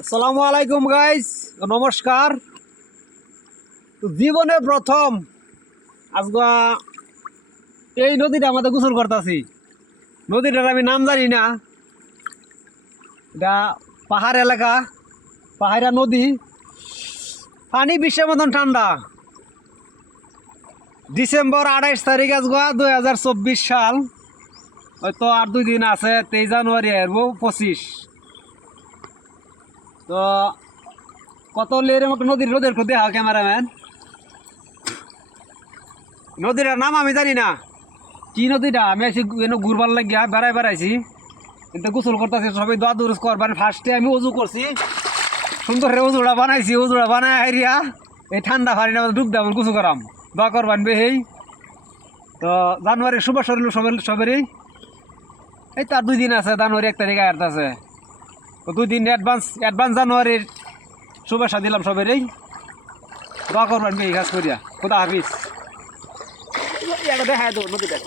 আসসালামু আলাইকুম গাইস, নমস্কার। জীবনে প্রথম আজকে এই নদীটা আমাদের গোসল করতেছি। নদীটার আমি নাম জানি না, এটা পাহাড় এলাকা, পাহাড়া নদী, পানি বিশ্বের মতন ঠান্ডা। ডিসেম্বর 28 তারিখ আজকে 2024 সাল, হয়তো আর 2 দিন আছে, 23 জানুয়ারি আসব 25। তো কত লের নদীর রোদের খুঁজে দেখা ক্যামেরাম্যান। নদীটার নাম আমি জানি না কি নদীটা। আমি আছি ঘুরবার লাগিয়া বেড়াইছি, কিন্তু গোসল করতেছি, সবাই দোয়া দুরুস করবার। ফার্স্টে আমি উজু করছি, সুন্দর উজুটা বানাইছি। উজুটা বানাই হাইরিয়া এই ঠান্ডা পানিটা ডুব দেব, গোসল করাম, দোয়া করবান বেহেই। তো জানুয়ারির শুভ শরীর সবেরই। এই তার 2 দিন আছে, জানুয়ারি 1 তারিখ আছে। তো 2 দিন অ্যাডভান্স জানুয়ারির শুভেচ্ছা দিলাম সবেরই। দোয়া করবেন বেহি কাজ করিয়া। খুদা হাফিজ। দেখা দেবো নদীটা।